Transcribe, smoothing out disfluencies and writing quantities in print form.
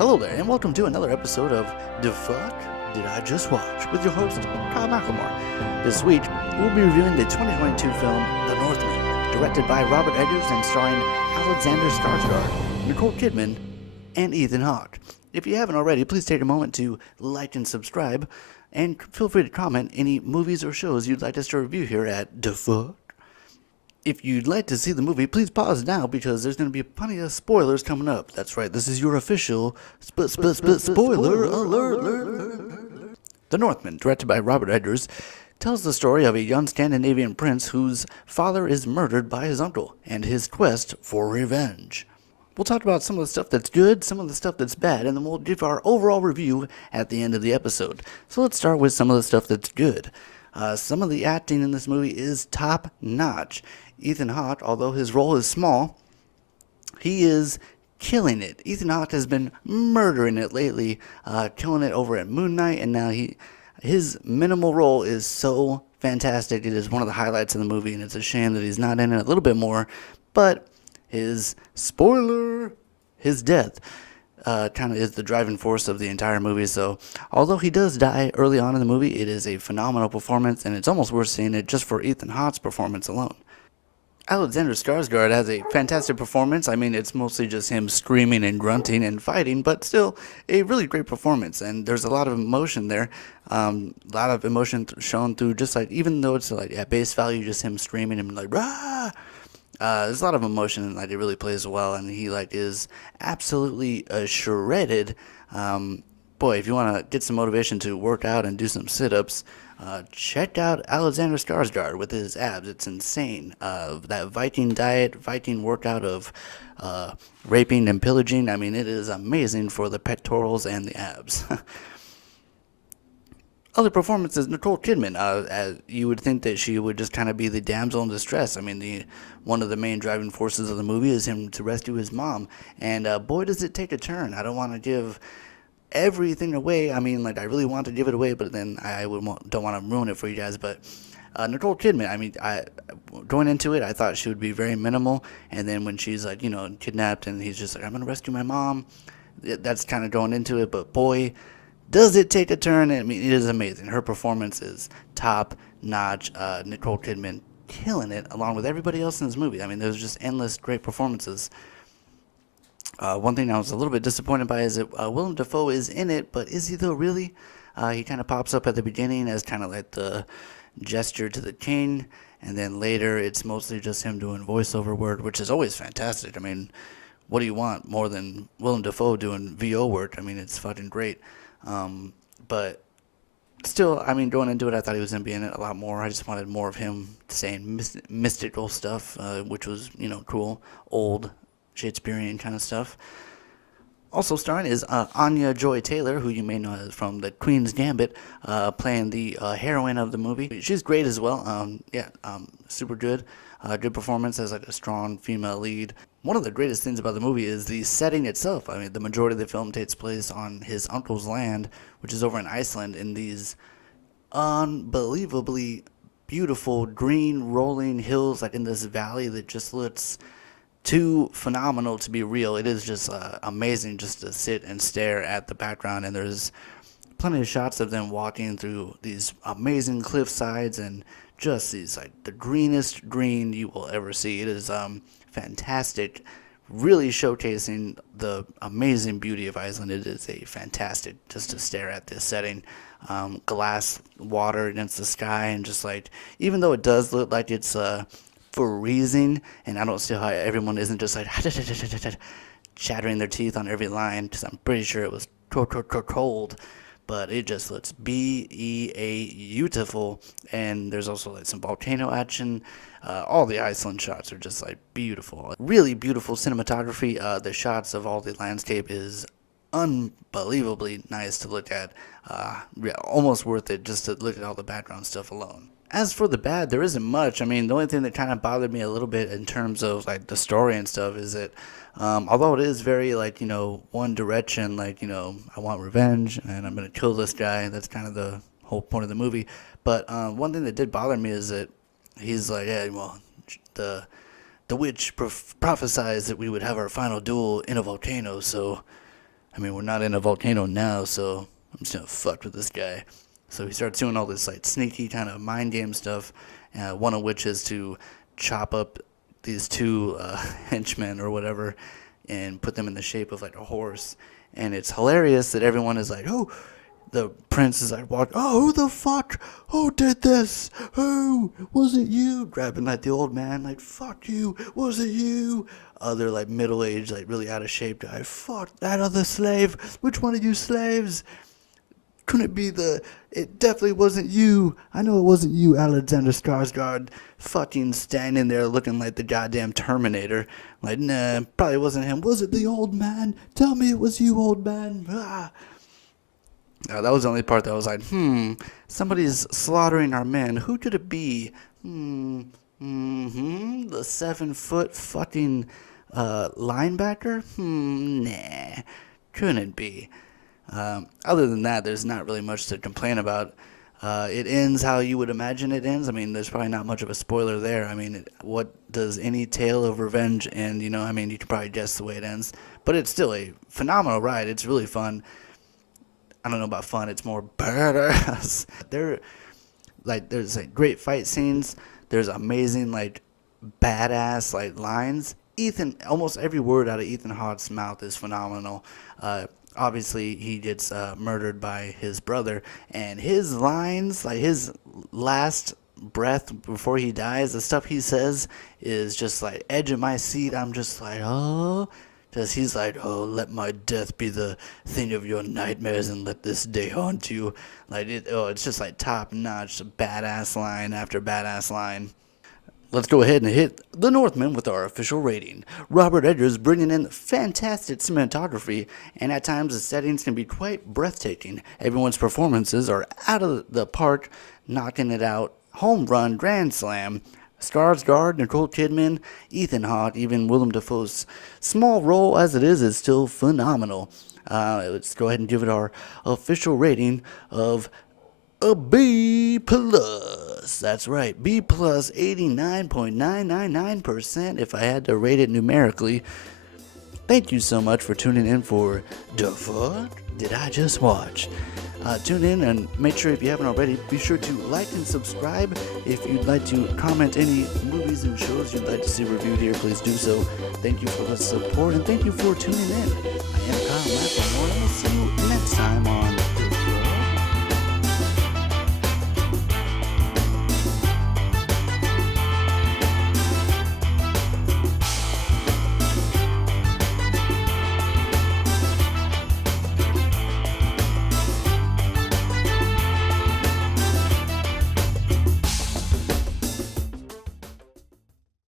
Hello there, and welcome to another episode of Dafuq Did I Just Watch with your host, Kyle McLemore. This week, we'll be reviewing the 2022 film The Northman, directed by Robert Eggers and starring Alexander Skarsgård, Nicole Kidman, and Ethan Hawke. If you haven't already, please take a moment to like and subscribe, and feel free to comment any movies or shows you'd like us to review here at Dafuq. If you'd like to see the movie, please pause now because there's going to be plenty of spoilers coming up. That's right, this is your official spoiler alert. The Northman, directed by Robert Eggers, tells the story of a young Scandinavian prince whose father is murdered by his uncle and his quest for revenge. We'll talk about some of the stuff that's good, some of the stuff that's bad, and then we'll give our overall review at the end of the episode. So let's start with some of the stuff that's good. Some of the acting in this movie is top-notch. Ethan Hawke, although his role is small, he is killing it. Ethan Hawke has been murdering it lately, killing it over at Moon Knight, and now his minimal role is so fantastic. It is one of the highlights of the movie, and it's a shame that he's not in it a little bit more, but his death kind of is the driving force of the entire movie. So although he does die early on in the movie, it is a phenomenal performance, and it's almost worth seeing it just for Ethan Hawke's performance alone. Alexander Skarsgård has a fantastic performance. I mean, it's mostly just him screaming and grunting and fighting, but still a really great performance. And there's a lot of emotion there, a lot of emotion shown through just like, even though it's like at base value, just him screaming and like, rah! There's a lot of emotion, and like it really plays well, and he like is absolutely shredded. Boy, if you want to get some motivation to work out and do some sit-ups, check out Alexander Skarsgård with his abs. It's insane. That Viking diet, Viking workout of raping and pillaging. I mean, it is amazing for the pectorals and the abs. Other performances, Nicole Kidman. As you would think that she would just kind of be the damsel in distress. I mean, one of the main driving forces of the movie is him to rescue his mom. And boy, does it take a turn. I don't want to give everything away. I mean, like, I really want to give it away, but then I don't want to ruin it for you guys. But Nicole Kidman, I mean, going into it, I thought she would be very minimal. And then when she's, like, kidnapped and he's just like, I'm going to rescue my mom, that's kind of going into it. But boy, does it take a turn. I mean, it is amazing. Her performance is top-notch. Nicole Kidman killing it, along with everybody else in this movie. I mean, there's just endless great performances. One thing I was a little bit disappointed by is that Willem Dafoe is in it, but is he though really? He kind of pops up at the beginning as kind of like the gesture to the king, and then later it's mostly just him doing voiceover work, which is always fantastic. I mean, what do you want more than Willem Dafoe doing VO work? I mean, it's fucking great. But still, I mean, going into it, I thought he was going to be in it a lot more. I just wanted more of him saying mystical stuff, which was, cool, old Shakespearean kind of stuff. Also starring is Anya Joy-Taylor, who you may know from The Queen's Gambit, playing the heroine of the movie. She's great as well. Super good. Good performance as like a strong female lead. One of the greatest things about the movie is the setting itself. I mean, the majority of the film takes place on his uncle's land, which is over in Iceland, in these unbelievably beautiful green rolling hills, like in this valley that just looks too phenomenal to be real. It is just amazing just to sit and stare at the background, and there's plenty of shots of them walking through these amazing cliff sides and just these like the greenest green you will ever see. It is fantastic, really showcasing the amazing beauty of Iceland. It is a fantastic just to stare at this setting. Glass water against the sky, and just like, even though it does look like it's freezing, and I don't see how everyone isn't just like chattering their teeth on every line, because I'm pretty sure it was cold, but it just looks beautiful. And there's also like some volcano action. All the Iceland shots are just like beautiful, really beautiful cinematography. The shots of all the landscape is unbelievably nice to look at. Almost worth it just to look at all the background stuff alone. As for the bad, there isn't much. I mean, the only thing that kind of bothered me a little bit in terms of like the story and stuff is that although it is very like, one direction, like, I want revenge and I'm going to kill this guy. That's kind of the whole point of the movie. But one thing that did bother me is that he's like, yeah, well, the witch prophesied that we would have our final duel in a volcano, so I mean, we're not in a volcano now, so I'm just gonna fuck with this guy. So he starts doing all this like sneaky kind of mind game stuff, one of which is to chop up these two henchmen or whatever and put them in the shape of like a horse. And it's hilarious that everyone is like, oh, the prince is like, oh, who the fuck? Who did this? Who? Was it you? Grabbing like the old man, like, fuck you. Was it you? Other like middle-aged, like really out of shape guy, fuck that other slave. Which one of you slaves? Couldn't it be it definitely wasn't you. I know it wasn't you, Alexander Skarsgård, fucking standing there looking like the goddamn Terminator. Like, nah, probably wasn't him. Was it the old man? Tell me it was you, old man. Ah. Now, that was the only part that was like, somebody's slaughtering our men. Who could it be? The 7-foot fucking linebacker? Nah, couldn't be. Other than that, there's not really much to complain about. It ends how you would imagine it ends. I mean, there's probably not much of a spoiler there. I mean, what does any tale of revenge end? You know, I mean, you can probably guess the way it ends. But it's still a phenomenal ride. It's really fun. I don't know about fun. It's more badass. There's like great fight scenes. There's amazing like badass like lines. Almost every word out of Ethan Hawke's mouth is phenomenal. Obviously, he gets murdered by his brother, and his lines, like his last breath before he dies, the stuff he says is just like edge of my seat. I'm just like, oh, because he's like, oh, let my death be the thing of your nightmares and let this day haunt you. Like, it's just like top notch, badass line after badass line. Let's go ahead and hit the Northman with our official rating. Robert Eggers bringing in fantastic cinematography, and at times the settings can be quite breathtaking. Everyone's performances are out of the park, knocking it out. Home run, grand slam. Skarsgård, Nicole Kidman, Ethan Hawke, even Willem Dafoe's small role as it is still phenomenal. Let's go ahead and give it our official rating of a B+. That's right, B+, 89.999% if I had to rate it numerically. Thank you so much for tuning in for Dafuq Did I Just Watch? Tune in and make sure, if you haven't already, be sure to like and subscribe. If you'd like to comment any movies and shows you'd like to see reviewed here, please do so. Thank you for the support and thank you for tuning in. I am Kyle McLemore, and we'll see you next time on